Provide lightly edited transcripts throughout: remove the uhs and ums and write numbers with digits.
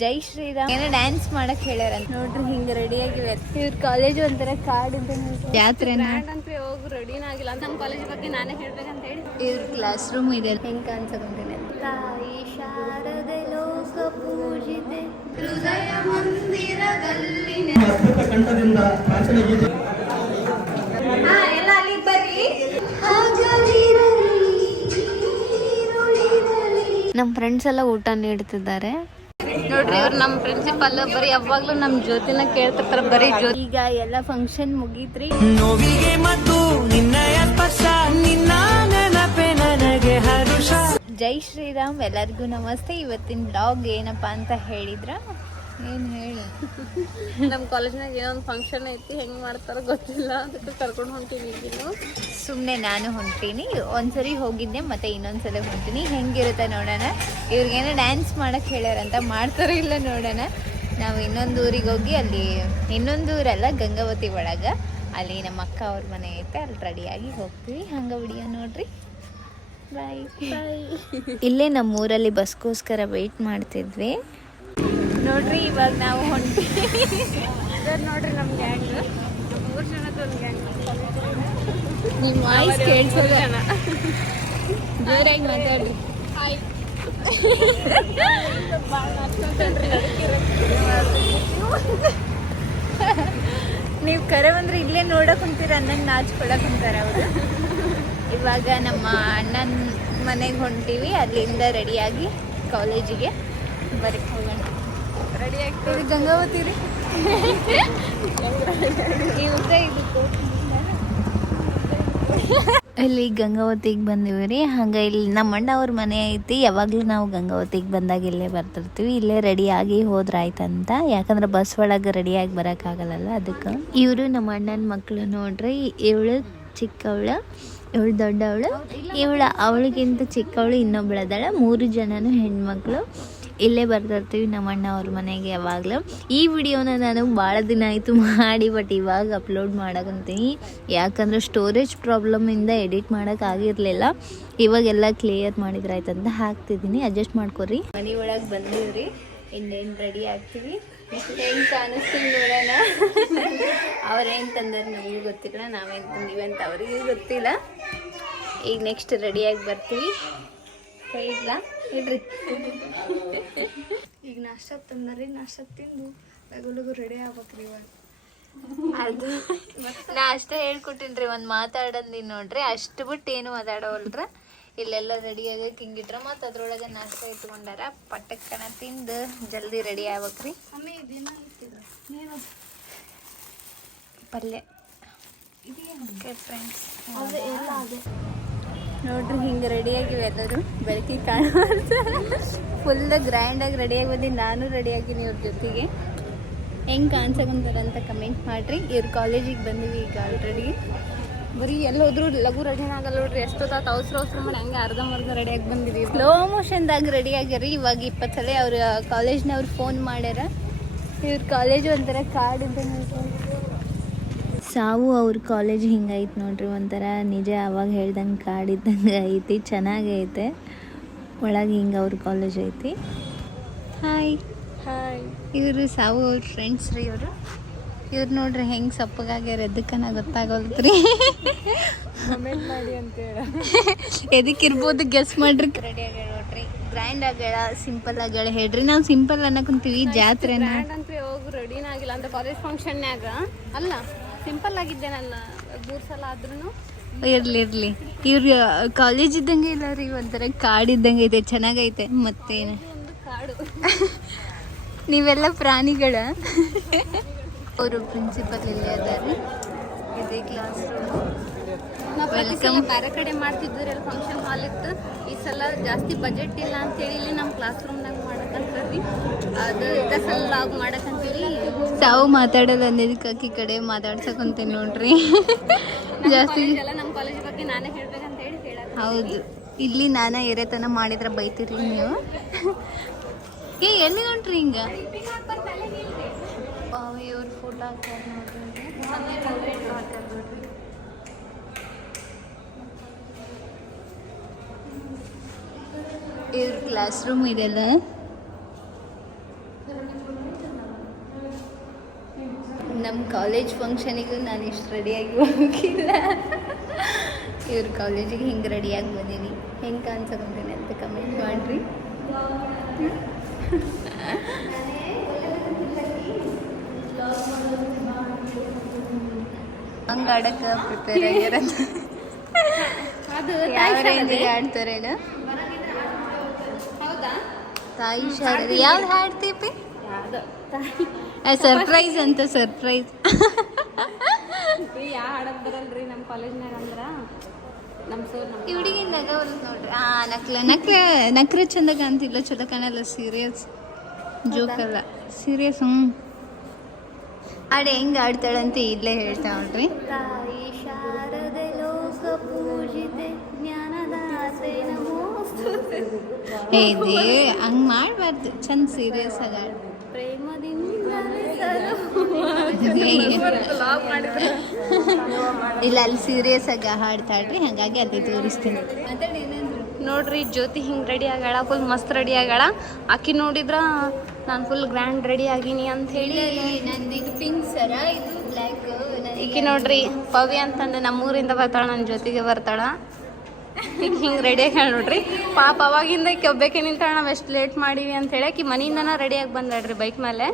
ಜೈ ಶ್ರೀರಾಮ್ ಏನೋ ಡ್ಯಾನ್ಸ್ ಮಾಡಕ್ ಹೇಳ್ಯಾರ ನೋಡ್ರಿ, ಹಿಂಗ ರೆಡಿ ಆಗಿವೆ. ಇವ್ರ ಕಾಲೇಜ್ ಒಂಥರ ಕಾರ್ಡ್ ಇದೆ ಜಾತ್ರೆ ಅಂತ ಹೋಗಿ ರೆಡಿನ ಆಗಿಲ್ಲ. ನಮ್ಮ ಕಾಲೇಜ್ ಬಗ್ಗೆ ನಾನೇ ಹೇಳ್ಬೇಕಂತ ಹೇಳಿ ಇವ್ರ ಕ್ಲಾಸ್ ರೂಮ್ ಇದೆ. ಹೆಂಗ್ ಕಾಣಿಸ್ಕೊಂತೀನಿ ತಾಯಿ ಶಾರದೆ ಲೋಕ ಪೂಜಿತೆ ಹೃದಯ ಮಂದಿರದಲ್ಲಿ ಎಲ್ಲ ಅಲ್ಲಿಗೆ ಬರ್ರಿ. ನಮ್ಮ ಫ್ರೆಂಡ್ಸ್ ಎಲ್ಲ ಊಟ ನೀಡ್ತಿದ್ದಾರೆ ನೋಡ್ರಿ. ಇವ್ರು ನಮ್ಮ ಪ್ರಿನ್ಸಿಪಲ್ ಬರೀ ಯಾವಾಗ್ಲೂ ನಮ್ ಜ್ಯೋತಿನ ಕೇಳ್ತಿರ್ತಾರ ಬರೀ ಜ್ಯೋತಿ. ಈಗ ಎಲ್ಲ ಫಂಕ್ಷನ್ ಮುಗೀತ್ರಿ. ನೋವಿಗೆ ಮತ್ತು ನಿನ್ನಯ ಸ್ಪರ್ಶ ನಿನ್ನ ನೆನಪೆ ನನಗೆ ಹರುಷ. ಜೈ ಶ್ರೀರಾಮ್, ಎಲ್ಲರಿಗೂ ನಮಸ್ತೆ. ಇವತ್ತಿನ ಬ್ಲಾಗ್ ಏನಪ್ಪಾ ಅಂತ ಹೇಳಿದ್ರ ಏನ್ ಹೇಳಿ ನಮ್ಮ ಕಾಲೇಜ್ನಾಗ ಏನೋ ಒಂದು ಫಂಕ್ಷನ್ ಐತಿ, ಹೆಂಗ್ ಮಾಡ್ತಾರೋ ಗೊತ್ತಿಲ್ಲ, ಅದಕ್ಕೆ ಕರ್ಕೊಂಡು ಹೊಂಟೀನಿ. ಸುಮ್ಮನೆ ನಾನು ಹೊಂಟೀನಿ. ಒಂದ್ಸರಿ ಹೋಗಿದ್ದೆ, ಮತ್ತೆ ಇನ್ನೊಂದ್ಸಲ ಹೊಂಟೀನಿ. ಹೆಂಗಿರುತ್ತೆ ನೋಡೋಣ. ಇವ್ರಿಗೇನೋ ಡ್ಯಾನ್ಸ್ ಮಾಡಕ್ಕೆ ಹೇಳ್ಯಾರಂತ, ಮಾಡ್ತಾರೋ ಇಲ್ಲ ನೋಡೋಣ. ನಾವು ಇನ್ನೊಂದು ಊರಿಗೆ ಹೋಗಿ, ಅಲ್ಲಿ ಇನ್ನೊಂದು ಊರಲ್ಲ, ಗಂಗಾವತಿ ಒಳಗೆ, ಅಲ್ಲಿ ನಮ್ಮ ಅಕ್ಕ ಅವ್ರ ಮನೆ ಐತೆ, ಅಲ್ಲಿ ರೆಡಿಯಾಗಿ ಹೋಗ್ತೀವಿ. ಹಂಗೆ ವಿಡಿಯೋ ನೋಡ್ರಿ. ಬಾಯ್ ಬಾಯ್. ಇಲ್ಲೇ ನಮ್ಮ ಊರಲ್ಲಿ ಬಸ್ಗೋಸ್ಕರ ವೆಯ್ಟ್ ಮಾಡ್ತಿದ್ವಿ ನೋಡ್ರಿ. ಇವಾಗ ನಾವು ಹೊಂಟೀವಿ ನೋಡ್ರಿ. ನಮ್ಮ ಗ್ಯಾಂಗ್ 3 ಜನದ ಒಂದು ಗ್ಯಾಂಗ್. ನಿಮ್ಮ ವಾಯ್ಸ್ ಕೇಳಿಸೋದು ಜೋರಾಗಿ ಮಾತಾಡ್ರಿ. ನೀವು ಕರೆ ಬಂದ್ರೆ ಇಲ್ಲೇ ನೋಡಕ್ ಕುಂತೀರ, ಅನ್ನಂಗೆ ನಾಚ್ಕೊಳಕ್ ಕುಂತಾರ ಅವರು. ಇವಾಗ ನಮ್ಮ ಅಣ್ಣನ ಮನೆಗೆ ಹೊಂಟೀವಿ. ಅಲ್ಲಿಂದ ರೆಡಿಯಾಗಿ ಕಾಲೇಜಿಗೆ ಬರಕ್ಕೆ ಹೋಗೋಣ. ರೆಡಿ ಆಗ್ತೀವಿ. ಗಂಗಾವತಿ ರೀ ಇಲ್ಲಿ ಗಂಗಾವತಿಗೆ ಬಂದಿವಿ ರೀ. ಹಂಗೆ ಇಲ್ಲಿ ನಮ್ಮ ಅಣ್ಣ ಅವ್ರ ಮನೆ ಐತಿ. ಯಾವಾಗಲೂ ನಾವು ಗಂಗಾವತಿಗೆ ಬಂದಾಗ ಇಲ್ಲೇ ಬರ್ತಿರ್ತೀವಿ. ಇಲ್ಲೇ ರೆಡಿಯಾಗಿ ಹೋದ್ರಾಯ್ತಂತ, ಯಾಕಂದ್ರೆ ಬಸ್ ಒಳಗೆ ರೆಡಿಯಾಗಿ ಬರೋಕ್ಕಾಗಲ್ಲ. ಅದಕ್ಕೆ ಇವರು ನಮ್ಮ ಅಣ್ಣನ ಮಕ್ಕಳು ನೋಡ್ರಿ. ಇವಳು ಚಿಕ್ಕವಳು, ಇವಳು ದೊಡ್ಡವಳು, ಅವಳಿಗಿಂತ ಚಿಕ್ಕವಳು ಇನ್ನೊಬ್ಳದಾಳ. 3 ಜನನು ಹೆಣ್ಮಕ್ಳು. ಇಲ್ಲೇ ಬರ್ತಿರ್ತೀವಿ ನಮ್ಮ ಅಣ್ಣ ಅವ್ರ ಮನೆಗೆ ಯಾವಾಗಲೂ. ಈ ವಿಡಿಯೋನ ನಾನು ಭಾಳ ದಿನ ಆಯಿತು ಮಾಡಿ, ಬಟ್ ಇವಾಗ ಅಪ್ಲೋಡ್ ಮಾಡೋಕ್ಕಂತೀನಿ. ಯಾಕಂದ್ರೆ ಸ್ಟೋರೇಜ್ ಪ್ರಾಬ್ಲಮಿಂದ ಎಡಿಟ್ ಮಾಡೋಕ್ಕಾಗಿರಲಿಲ್ಲ. ಇವಾಗೆಲ್ಲ ಕ್ಲಿಯರ್ ಮಾಡಿದ್ರಾಯ್ತಂತ ಹಾಕ್ತಿದ್ದೀನಿ, ಅಡ್ಜಸ್ಟ್ ಮಾಡ್ಕೊರಿ. ಮನೆ ಒಳಗೆ ಬಂದೀವ್ರಿ. ಇನ್ನೇನು ರೆಡಿ ಆಗ್ತೀವಿ. ಹೆಂಗೆ ಕಾಣಿಸ್ತೀವಿ ನೋಡೋಣ. ಅವ್ರೇನು ತಂದ್ರೆ ನಮಗೂ ಗೊತ್ತಿಲ್ಲ, ನಾವೇನು ತಂದೀವಿ ಅಂತ ಅವ್ರಿಗೂ ಗೊತ್ತಿಲ್ಲ. ಈಗ ನೆಕ್ಸ್ಟ್ ರೆಡಿಯಾಗಿ ಬರ್ತೀವಿ. ಕೈ ಇಲ್ಲ ಇಡ್ರಿ. ಈಗ ನಾಷ್ಟ ತಂದ್ರಿ, ನಾಷ್ಟ ತಿಂದು ಲಗು ರೆಡಿ ಆಗ್ಬೇಕ್ರಿ. ಇವಾಗ ಅದು ನಾ ಅಷ್ಟೇ ಹೇಳ್ಕೊಟ್ಟಿನ್ರಿ, ಒಂದು ಮಾತಾಡಂದಿ ನೋಡ್ರಿ. ಅಷ್ಟು ಬಿಟ್ಟು ಏನು ಮಾತಾಡೋವಲ್ರ. ಇಲ್ಲೆಲ್ಲ ರೆಡಿ ಆಗಕ್ಕೆ ಹಿಂಗಿಟ್ರ ಮತ್ತು ಅದ್ರೊಳಗೆ ನಾಷ್ಟ ಇಟ್ಕೊಂಡಾರ. ಪಟ್ಟಕ್ಕನ ತಿಂದು ಜಲ್ದಿ ರೆಡಿ ಆಗ್ಬೇಕ್ರಿ. ಪಲ್ಯ ಫ್ರೆಂಡ್ಸ್ ನೋಡ್ರಿ. ಹಿಂಗೆ ರೆಡಿಯಾಗಿವೆ ಎಲ್ಲರೂ. ಬೆಳಕಿಗೆ ಕಾಣುವಂತ ಫುಲ್ ಗ್ರ್ಯಾಂಡಾಗಿ ರೆಡಿಯಾಗಿ ಬಂದು ನಾನು ರೆಡಿಯಾಗಿನಿ ಇವ್ರ ಜೊತೆಗೆ. ಹೆಂಗೆ ಕಾಣಿಸ್ಕೊಂತಾರಂತ ಕಮೆಂಟ್ ಮಾಡಿರಿ. ಇವ್ರ ಕಾಲೇಜಿಗೆ ಬಂದೀವಿ ಈಗ ಆಲ್ರೆಡಿ. ಬರೀ ಎಲ್ಲೋದ್ರೂ ಲಘು ರೆಡಿನ ಆಗಲ್ಲ ನೋಡ್ರಿ. ಎಷ್ಟೊತ್ತಾತು ಅವಸರ ಮಾಡಿ ಹಂಗೆ ಅರ್ಧಂಬರ್ಧ ರೆಡಿಯಾಗಿ ಬಂದಿದ್ದೀವಿ. ಸ್ಲೋ ಮೋಷನ್ದಾಗ ರೆಡಿ ಆಗ್ಯಾರಿ. ಇವಾಗ 20 ಸಲ ಅವ್ರ ಕಾಲೇಜ್ನವ್ರು ಫೋನ್ ಮಾಡ್ಯಾರ. ಇವ್ರ ಕಾಲೇಜು ಒಂಥರ ಕಾರ್ಡ್ ಇದ್ದಂಗೆ ಸಾವು. ಅವ್ರ ಕಾಲೇಜ್ ಹಿಂಗೈತೆ ನೋಡ್ರಿ, ಒಂಥರ ನಿಜ ಅವಾಗ ಹೇಳ್ದಂಗೆ ಕಾಡಿದ್ದಂಗೆ ಐತಿ. ಚೆನ್ನಾಗೈತೆ ಒಳಗೆ. ಹಿಂಗೆ ಅವ್ರ ಕಾಲೇಜ್ ಐತಿ. Hi hi. ಇವರು ಸಾವು ಅವ್ರ ಫ್ರೆಂಡ್ಸ್ ರೀ. ಇವ್ರು ನೋಡ್ರಿ ಹೆಂಗೆ ಸಪ್ಪಗಾಗ್ಯಾರ. ಎದಕ್ಕನ ಗೊತ್ತಾಗೋಲ್ತ್ರಿ. ಕಮೆಂಟ್ ಮಾಡಿ ಅಂತೇಳಿ ಎದಕ್ಕಿರ್ಬೋದು ಗೆಸ್ ಮಾಡ್ರಿ. ರೆಡಿ ಆಗ್ಯಾಳ ನೋಡ್ರಿ. ಗ್ರ್ಯಾಂಡ್ ಆಗ್ಯಾಳ, ಸಿಂಪಲ್ ಆಗ್ಯಾಳ ಹೇಳ್ರಿ. ನಾವು ಸಿಂಪಲ್ ಅನ್ನಕಂತೀವಿ. ಜಾತ್ರೆನ ಹೋಗಿ ರೆಡಿನ ಆಗಿಲ್ಲ ಅಂತ ಕಾಲೇಜ್ ಫಂಕ್ಷನ್ಯಾಗ ಅಲ್ಲ, ಸಿಂಪಲ್ ಆಗಿದ್ದೆ ನಾನು 3 ಸಲ ಆದ್ರೂ. ಇರ್ಲಿ ಇವ್ರ ಕಾಲೇಜ್ ಇದ್ದಂಗೆ ಇಲ್ಲ ರೀ, ಒಂಥರ ಕಾಡಿದ್ದಂಗೆ ಐತೆ. ಚೆನ್ನಾಗೈತೆ. ಮತ್ತೇನು ಕಾಡು. ನೀವೆಲ್ಲ ಪ್ರಾಣಿಗಳ. ಅವರು ಪ್ರಿನ್ಸಿಪಲ್ ಇಲ್ಲೇ ಅದಾರಿ. ಇದೇ ಕ್ಲಾಸ್ ರೂಮ್. ವೆಲ್ಕಮ್. ಬೇರೆ ಕಡೆ ಮಾಡ್ತಿದ್ರಿ ಅಲ್ಲಿ ಫಂಕ್ಷನ್ ಹಾಲ್ ಇತ್ತು. ಈ ಸಲ ಜಾಸ್ತಿ ಬಜೆಟ್ ಇಲ್ಲ ಅಂತೇಳಿ ಇಲ್ಲಿ ನಮ್ಮ ಕ್ಲಾಸ್ ರೂಮ್ನಾಗ ಮಾಡಕ್ಕಂತೀವಿ. ಅದು ಇದೇ ಸಲ ಲಾಗ್ ಮಾಡಕ್ಕಂತೀವಿ. ತಾವು ಮಾತಾಡೋದು ಅನ್ನೋದಕ್ಕೆ ಅಕ್ಕಿ ಕಡೆ ಮಾತಾಡ್ಸಕೊಂತೀನಿ ನೋಡ್ರಿ. ಜಾಸ್ತಿ ಎಲ್ಲ ನಮ್ಮ ಕಾಲೇಜ್ ಬಗ್ಗೆ ನಾನೇ ಹೇಳ್ಬೇಕಂತ ಹೇಳಕ್ಕೆ. ಹೌದು, ಇಲ್ಲಿ ನಾನೇ ಎರೆತನ ಮಾಡಿದ್ರೆ ಬೈತೀರಿ ನೀವು. ಎಲ್ಲಿ ನೋಡ್ರಿ ಹಿಂಗೆ ಇವ್ರ ಫೋಟೋ ಹಾಕ್ತಾರೆ ನೋಡ್ರಿ. ಇವ್ರ ಕ್ಲಾಸ್ ರೂಮ್ ಇದೆಲ್ಲ. ನಮ್ಮ ಕಾಲೇಜ್ ಫಂಕ್ಷನಿಗೂ ನಾನು ಇಷ್ಟು ರೆಡಿಯಾಗಿ ಹೋಗಿಲ್ಲ. ಇವ್ರ ಕಾಲೇಜಿಗೆ ಹಿಂಗೆ ರೆಡಿಯಾಗಿ ಬಂದೀನಿ. ಹೆಂಗೆ ಕಾಣಿಸ್ಕೊಂತೀನಿ ಅಂತ ಕಮೆಂಟ್ ಮಾಡಿರಿ. ಹಂಗೆ ಆಡಕ್ಕೆ ಪ್ರಿಪೇರ್ ಆಗಿರತ್ತೆ. ಯಾವ ರೇಂಜಿಗೆ ಆಡ್ತಾರೇನು? ತಾಯಿ ಶಾರದೆ ಯಾವ್ದು ಹಾಡ್ತೀಪಿ? ಸರ್ಪ್ರೈಸ್ ಅಂತ ಸರ್ಪ್ರೈಸ್. ಯಾವ ಹಾಡಕ್ ಬರಲ್ರಿ ನಮ್ಮ ಕಾಲೇಜ್ನಾಗ ಅಂದ್ರ ನಮ್ಮ ಸರ್ ಹುಡುಗಿ ನಗವಲ್ ನೋಡ್ರಿ. ನಕ್ರ ಚಂದ ಕಾಣ್ತಿಲ್ಲ, ಚಲೋ ಕಾಣಲ್ಲ. ಸೀರಿಯಸ್ ಜೋಕಲ್ಲ, ಸೀರಿಯಸ್. ಹಾಡು ಹೆಂಗೆ ಆಡ್ತಾಳಂತ ಇಲ್ಲೇ ಹೇಳ್ತಾ ನೋಡ್ರಿ. ತಾಯಿ ಶಾರದೆ ಲೋಕ ಪೂಜಿತೆ ಜ್ಞಾನದಾತೆ ನಮೋಸ್ತುತೆ. ಏ ಹಂಗೆ ಮಾಡಬಾರ್ದು, ಚಂದ ಸೀರಿಯಸ್ ಆಗಿ ಆಡು. ಪ್ರೇಮದಿಂದ ಇಲ್ಲ, ಅಲ್ಲಿ ಸೀರಿಯಸ್ ಆಗಿ ಹಾಡ್ತಾಳ್ರಿ, ಹಾಗಾಗಿ ಅಲ್ಲಿ ತೋರಿಸ್ತೀನಿ. ನೋಡ್ರಿ ಜ್ಯೋತಿ ಹಿಂಗೆ ರೆಡಿ ಆಗ್ಯಾಳ, ಫುಲ್ ಮಸ್ತ್ ರೆಡಿ ಆಗ್ಯಾಳ. ಆಕಿ ನೋಡಿದ್ರ ನಾನು ಫುಲ್ ಗ್ರ್ಯಾಂಡ್ ರೆಡಿ ಆಗೀನಿ ಅಂತ ಹೇಳಿ. ನಂದು ಪಿಂಕ್ ಸರ, ಇದು ಬ್ಲ್ಯಾಕ್. ಈಕಿ ನೋಡ್ರಿ ಪವಿ ಅಂತಂದು ನಮ್ಮೂರಿಂದ ಬರ್ತಾಳ, ನನ್ನ ಜೊತೆಗೆ ಬರ್ತಾಳ. ಈಗ ಹಿಂಗೆ ರೆಡಿ ಆಗ್ಯಾಳ ನೋಡ್ರಿ. ಪಾಪ ಅವಾಗಿಂದ ಒಬ್ಬಾಕೆ ನಿಂತಾಳ, ನಾವು ಎಷ್ಟು ಲೇಟ್ ಮಾಡೀವಿ ಅಂತ ಹೇಳಿ ಆಕಿ ಮನೆಯಿಂದನ ರೆಡಿಯಾಗಿ ಬಂದಾಳ್ರಿ ಬೈಕ್ ಮೇಲೆ.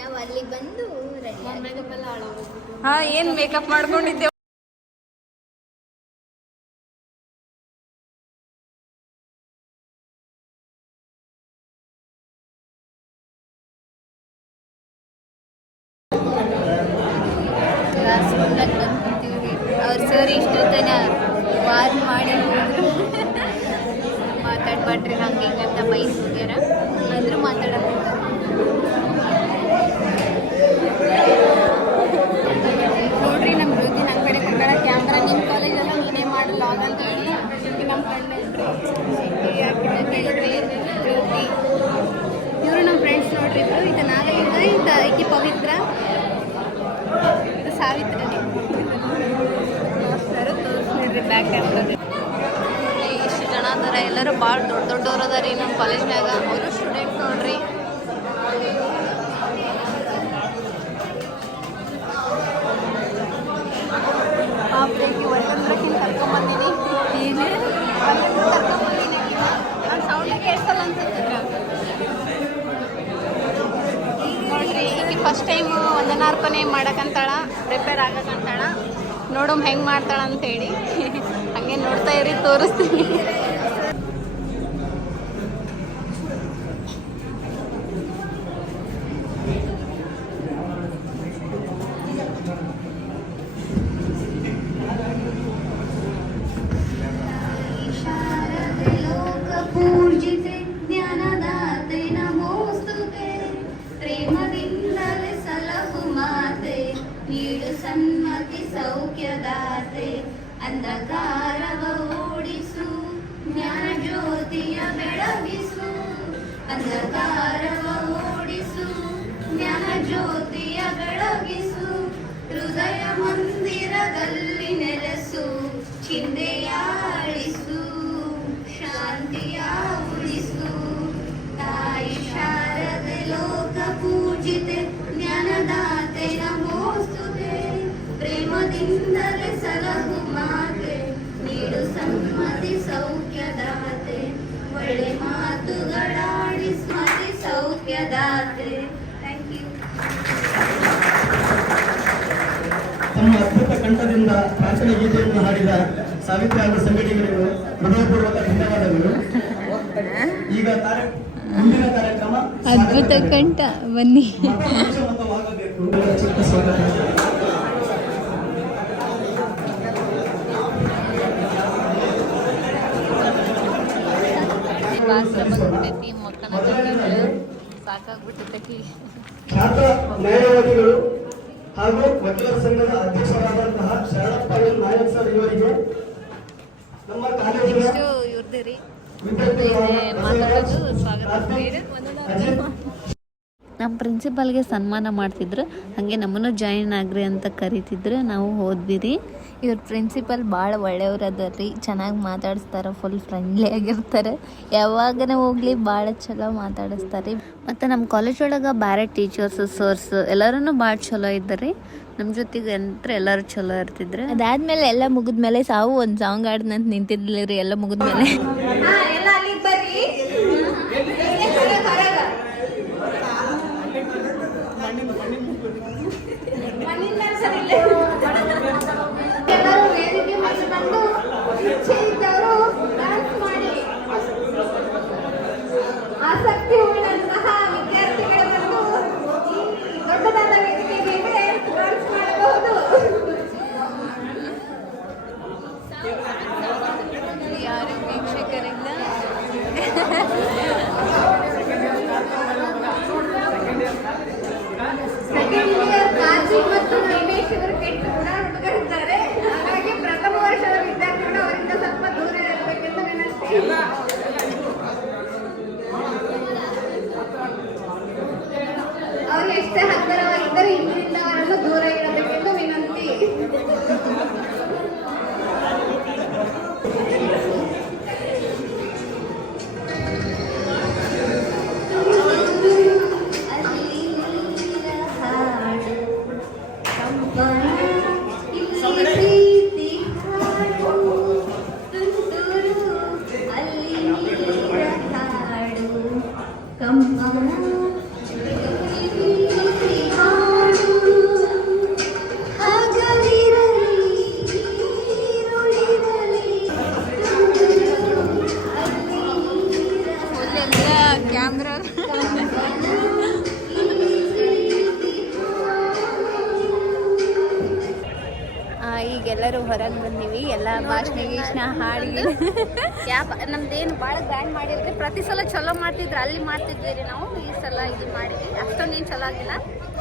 ನಾವು ಅಲ್ಲಿ ಬಂದು ಹಾಂ, ಏನು ಮೇಕಪ್ ಮಾಡ್ಕೊಂಡಿದ್ದೇವೆ. ಅವ್ರ ಸರ್ ಇಷ್ಟೊತ್ತನ ವಾರ್ ಮಾಡಿ ಮಾತಾಡ್ಬಾಡ್ರಿ ಹಂಗೆ ಹಿಂಗಂತ ಬೈಕ್ ಹೋಗ್ಯಾರ, ಅಂದ್ರೂ ಮಾತಾಡಕ್ಕೆ ನೋಡ್ರಿ ನಮ್ಮ ಜ್ಯೋತಿ ನನ್ನ ಕಡೆ ಮಕ್ಕಳ ಕ್ಯಾಮ್ರಾ ನಿಮ್ಮ ಕಾಲೇಜೆಲ್ಲ ನೀನೇ ಮಾಡಿ ಲಾಗ್ ಅಂತ ಹೇಳಿ ನಮ್ಮ ಫ್ರೆಂಡ್ ಜ್ಯೋತಿ. ಇವರು ನಮ್ಮ ಫ್ರೆಂಡ್ಸ್ ನೋಡ್ರಿ. ಇದು ನಾಗಲಿಂಗ, ಇದು ಈಕಿ ಪವಿತ್ರ, ಇದು ಸಾವಿತ್ರಿ. ತೋರಿಸ್ರಿ back camera. ಇಷ್ಟು ಜನ ಅದಾರ, ಎಲ್ಲರೂ ಭಾಳ ದೊಡ್ಡ ದೊಡ್ಡವ್ರು ಅದಾರ ರೀ ನಮ್ಮ ಕಾಲೇಜ್ನಾಗ. ಅವರು ಸ್ಟೂಡೆಂಟ್ ನೋಡ್ರಿ. ಒಳ್ಳಂದ್ರಕ್ಕಿಂತ ಕರ್ಕೊಂಬಂದಿನಿ. ಕರ್ಕೊಂಬಂದಿನಿ ನಾನು ಸೌಂಡೇ ಕೇಳಿಸಲ್ಲ ಅನ್ಸುತ್ತೆ ನೋಡ್ರಿ. ಈಗ ಫಸ್ಟ್ ಟೈಮು ವಂದನಾರ್ಪಣೆ ಮಾಡಕ್ಕಂತಾಳ, ಪ್ರಿಪೇರ್ ಆಗಕ್ಕಂತಾಳ. ನೋಡಮ್ ಹೆಂಗೆ ಮಾಡ್ತಾಳ ಅಂತೇಳಿ. ಹಂಗೆ ನೋಡ್ತಾ ಇರಿ, ತೋರಿಸ್ತೀನಿ. ಪೂಜಿತೆ ಜ್ಞಾನದಾತೆ ನಮೋಸ್ತುತೆ. ಪ್ರೇಮದಿಂದಲೇ ಸಲಹು ಮಾತೆ, ನೀಡು ಸನ್ಮತಿ ಸೌಖ್ಯದಾತೆ. ಅಂಧಕಾರವ ಓಡಿಸು, ಜ್ಞಾನ ಜ್ಯೋತಿಯ ಬೆಳಗಿಸು. ಅಂಧಕಾರವ ಓಡಿಸು, ಜ್ಞಾನ ಜ್ಯೋತಿಯ ಬೆಳಗಿಸು. ಹೃದಯ ಮಂದಿರದಲ್ಲಿ ನೆಲೆಸು, ಚಿಂತೆಯಾಳಿಸು, ಶಾಂತಿಯ ಉಳಿಸು. ತಾಯಿ ಶಾರದೆ ಲೋಕ ಪೂಜಿತೆ, ಜ್ಞಾನದಾತೆ ನಮೋಸ್ತುತೆ. ಪ್ರೇಮದಿಂದಲೇ ಸಲಹು ಮಾತೆ, ನೀಡು ಸಮ್ಮತಿ ಸೌಖ್ಯದಾತೆ. ಒಳ್ಳೆ ಮಾತುಗಳಾಡಿ ಸ್ಮತಿ ಸೌಖ್ಯದಾತೆ. Thank you. ತಮ್ಮ ಅದ್ಭುತ ಕಂಠದಿಂದ ಪ್ರಾಚೀನ ಗೀತೆಯನ್ನು ಹಾಡಿದ ಸಾವಿತ್ರಿ ಹಾಗೂ ಸಂಗಡಿಗರಿಗೂ ಹೃದಯಪೂರ್ವಕ ಧನ್ಯವಾದಗಳು. ಈಗ ಮುಂದಿನ ಕಾರ್ಯಕ್ರಮ ಅದ್ಭುತ ಕಂಠ, ಬನ್ನಿ. ಮತವಾಗಬೇಕು. ಚಿಕ್ಕ ಸ್ವಾಗತ. ಸಾಕಾಗ್ಬಿಟ್ಟೈತಿ. ಖ್ಯಾತ ನ್ಯಾಯವಾದಿಗಳು ಹಾಗೂ ವಕೀಲರ ಸಂಘದ ಅಧ್ಯಕ್ಷರಾದಂತಹ ಶರಣಪ್ಪ ಎಲ್ ನಾಯಕ್ ಸರ್ ಇವರಿಗೆ ನಮ್ಮ ಕಾಲೇಜಿನ ಇವ್ರದ್ರಿ ನಮ್ಮ ಪ್ರಿನ್ಸಿಪಾಲ್ಗೆ ಸನ್ಮಾನ ಮಾಡ್ತಿದ್ರು, ಹಾಗೆ ನಮ್ಮನ್ನು ಜಾಯಿನ್ ಆಗ್ರಿ ಅಂತ ಕರಿತಿದ್ರು. ನಾವು ಹೋದ್ವಿ ರೀ. ಇವ್ರ ಪ್ರಿನ್ಸಿಪಲ್ ಭಾಳ ಒಳ್ಳೆಯವ್ರು ಅದಾರ್ರಿ, ಚೆನ್ನಾಗಿ ಮಾತಾಡಿಸ್ತಾರೆ, ಫುಲ್ ಫ್ರೆಂಡ್ಲಿ ಆಗಿರ್ತಾರೆ. ಯಾವಾಗನೇ ಹೋಗ್ಲಿ ಭಾಳ ಚಲೋ ಮಾತಾಡಿಸ್ತಾರೆ. ಮತ್ತು ನಮ್ಮ ಕಾಲೇಜ್ ಒಳಗೆ ಬೇರೆ ಟೀಚರ್ಸ್ ಸರ್ಸ್ ಎಲ್ಲರೂ ಭಾಳ ಚಲೋ ಇದ್ದಾರೆ. ನಮ್ಮ ಜೊತೆಗೆ ಅಂತ ಎಲ್ಲರೂ ಚಲೋ ಇರ್ತಿದ್ರು. ಅದಾದ್ಮೇಲೆ ಎಲ್ಲ ಮುಗಿದ್ಮೇಲೆ ಸಾವು ಒಂದು ಸಾಂಗ್ ಆಡ್ನಂತ ನಿಂತಿದ್ದಿಲ್ಲ ರೀ. ಎಲ್ಲ ಮುಗಿದ್ಮೇಲೆ ಆಸಕ್ತಿ ಉಳ್ಳಂತಹ ವಿದ್ಯಾರ್ಥಿಗಳನ್ನು ದೊಡ್ಡದಾದ ವೇದಿಕೆ ಮೇಲೆ ಡ್ಯಾನ್ಸ್ ಮಾಡಬಹುದು. ಯಾರು ವೀಕ್ಷಕರಿಂದ ಸೆಕೆಂಡ್ ಇಯರ್ ಕಾರ್ತಿಕ್ ಮತ್ತು ರಮೇಶ್ ಅವರು ಕೆಟ್ಟ ಹುಡುಗರಿದ್ದಾರೆ. ಹಾಗಾಗಿ ಪ್ರಥಮ ವರ್ಷದ ವಿದ್ಯಾರ್ಥಿಗಳು ಅವರಿಂದ ಸ್ವಲ್ಪ ದೂರ ಇರಬೇಕೆಂದು ವಿನಂತಿ. ಅವರು ಎಷ್ಟೇ ಹತ್ತಿರವಾಗಿದ್ದರೆ ಹಿಂದಿನಿಂದ ಅವರನ್ನು ದೂರ ಇಡಬೇಕೆಂದು ವಿನಂತಿ. ಕ್ಯಾಮ್ರಾ ಈಗೆಲ್ಲರೂ ಹೊರಗೆ ಬಂದೀವಿ. ಎಲ್ಲ ಭಾಷಣ ಗೀಷಣ ಹಾಡಿ ನಮ್ದೇನು ಭಾಳ ಗ್ರ್ಯಾಂಡ್ ಮಾಡಿಲ್ರಿ. ಪ್ರತಿ ಸಲ ಚಲೋ ಮಾಡ್ತಿದ್ರು, ಅಲ್ಲಿ ಮಾಡ್ತಿದ್ವಿ ರೀ ನಾವು. ಈ ಸಲ ಇದು ಮಾಡಿದ್ವಿ. ಅಷ್ಟೊಂದೇನು ಚಲೋ ಆಗಿಲ್ಲ,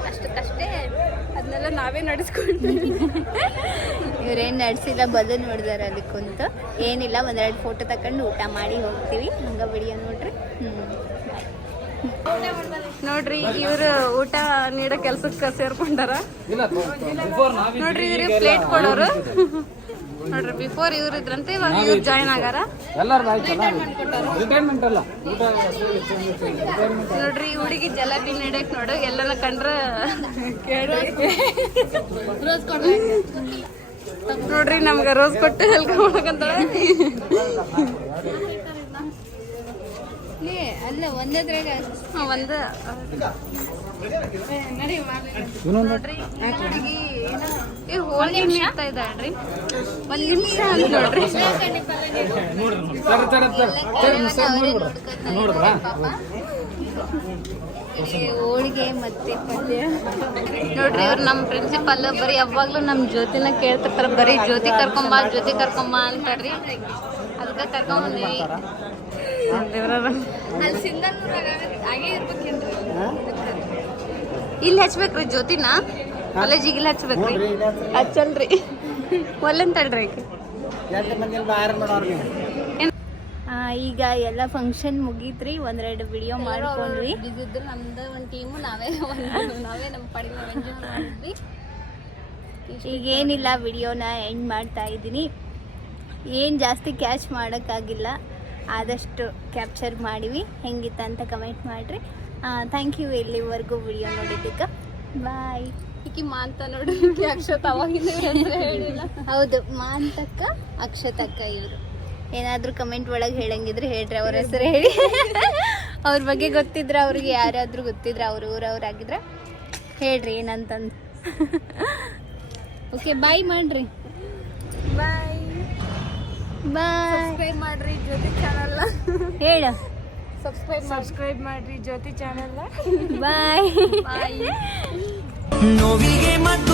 ಅಷ್ಟಕ್ಕಷ್ಟೇ. ಅದನ್ನೆಲ್ಲ ನಾವೇ ನಡೆಸ್ಕೊಳ್ತೀವಿ. ಇವ್ರೇನು ನಡೆಸಿಲ್ಲ, ಬದಲು ನೋಡಿದಾರೆ ಅದಕ್ಕಂತ ಏನಿಲ್ಲ. ಒಂದೆರಡು ಫೋಟೋ ತಗೊಂಡು ಊಟ ಮಾಡಿ ಹೋಗ್ತೀವಿ. ಹಂಗೆ ವಿಡಿಯೋ ನೋಡ್ರಿ. ನೋಡ್ರಿ ಇವ್ರು ಊಟ ನೀಡೋ ಕೆಲ್ಸಕ್ಕೆ ಸೇರ್ಕೊಂಡಾರ. ನೋಡ್ರಿ ಇವ್ರಿಗೆ ಪ್ಲೇಟ್ ಕೊಡೋರು. ನೋಡ್ರಿ ಬಿಫೋರ್ ಇವ್ರು ಇದ್ರಂತೆ, ಇವಾಗ ಇವ್ರು ಜಾಯ್ನ್ ಆಗಾರ. ನೋಡ್ರಿ ಹುಡುಗಿ ಜಲಾಬಿ ನೀಡಕ್ ನೋಡು, ಎಲ್ಲನ ಕಂಡ್ರ ನೋಡ್ರಿ ನಮ್ಗ ರೋಸ್ ಕೊಟ್ಟು ಹೆಲ್ಪ್ ಮಾಡಕಂತಾಳೆ. ಅಲ್ಲ ಒಂದದ್ರಾಗ ಒಂದು ನೋಡ್ರಿ ಹುಡುಗಿ ಹೋಳಿಗೆ ನೀಡ್ತಾ ಇದ್ದಾಳ್ರಿ. ಒಂದ್ ನಿಮಿಷ ಅಂತ ನೋಡ್ರಿ. ಹೋಳಿಗೆ ಮತ್ತೆ ಪಲ್ಯ. ನೋಡ್ರಿ ಇವ್ರು ನಮ್ಮ ಪ್ರಿನ್ಸಿಪಲ್ ಬರೀ ಯಾವಾಗ್ಲೂ ನಮ್ ಜ್ಯೋತಿನ ಕೇಳ್ತಿರ್ತಾರ. ಬರೀ ಜ್ಯೋತಿ ಕರ್ಕೊಂಬ ಜ್ಯೋತಿ ಕರ್ಕೊಂಬ ಅಂತಾರ್ರಿ. ಅದಕ್ಕೆ ಕರ್ಕೊಂಬಂದ್ವಿ. ಇಲ್ಲಿ ಹಚ್ಬೇಕ್ರಿ ಜ್ಯೋತಿನ, ಕಾಲೇಜಿಗೆ ಇಲ್ಲಿ ಹಚ್ಬೇಕ್ರಿ. ಹಚ್ಚಲ್ರಿ ಒಲ್ಲೆಂತಳ್ರಿ ಆಕೆ. ಈಗ ಎಲ್ಲ ಫಂಕ್ಷನ್ ಮುಗೀತ್ರಿ. ಒಂದೆರಡು ವಿಡಿಯೋ ಮಾಡ್ಕೊಂಡ್ವಿ. ಇದ್ದಿದ್ದು ನಮ್ದು ಒಂದು ಟೀಮು, ನಾವೇ ನಮ್ಮ ಪಡಿಗೆ ಎಂಜಾಯ್ ಮಾಡಿದ್ವಿ. ಈಗೇನಿಲ್ಲ, ವಿಡಿಯೋನ ಎಂಡ್ ಮಾಡ್ತಾ ಇದ್ದೀನಿ. ಏನು ಜಾಸ್ತಿ ಕ್ಯಾಚ್ ಮಾಡೋಕ್ಕಾಗಿಲ್ಲ, ಆದಷ್ಟು ಕ್ಯಾಪ್ಚರ್ ಮಾಡಿವಿ. ಹೆಂಗಿತ್ತಂತ ಕಮೆಂಟ್ ಮಾಡಿರಿ. ಥ್ಯಾಂಕ್ ಯು ಇಲ್ಲಿವರೆಗೂ ವಿಡಿಯೋ ನೋಡಿದ್ದಕ್ಕೆ. ಬಾಯ್. ಈಕಿ ಮಾಂತ ನೋಡ್ರಿ, ಅಕ್ಷತ ಅವಾಗಿಂದ ಹೇಳಿಲ್ಲ. ಹೌದು, ಮಾಂತಕ್ಕ ಅಕ್ಷತಕ್ಕ ಇವರು. ಏನಾದರೂ ಕಮೆಂಟ್ ಒಳಗೆ ಹೇಳಂಗಿದ್ರೆ ಹೇಳ್ರಿ, ಅವ್ರ ಹೆಸರು ಹೇಳಿ. ಅವ್ರ ಬಗ್ಗೆ ಗೊತ್ತಿದ್ರೆ, ಅವ್ರಿಗೆ ಯಾರಾದರೂ ಗೊತ್ತಿದ್ರೆ, ಅವ್ರ ಊರವ್ರಾಗಿದ್ರೆ ಹೇಳ್ರಿ ಏನಂತಂದು. ಓಕೆ, ಬಾಯ್ ಮಾಡ್ರಿ. ಬಾಯ್ ಬಾಯ್. ಸಬ್ಸ್ಕ್ರೈಬ್ ಮಾಡ್ರಿ ಜ್ಯೋತಿ ಚಾನಲ್. ಹೇಳು. ಸಬ್ಸ್ಕ್ರೈಬ್ ಮಾಡ್ರಿ ಜ್ಯೋತಿ ಚಾನಲ್. ಬಾಯ್. ಬಾಯ್. ನೋವಿಗೆ ಮದ್ದು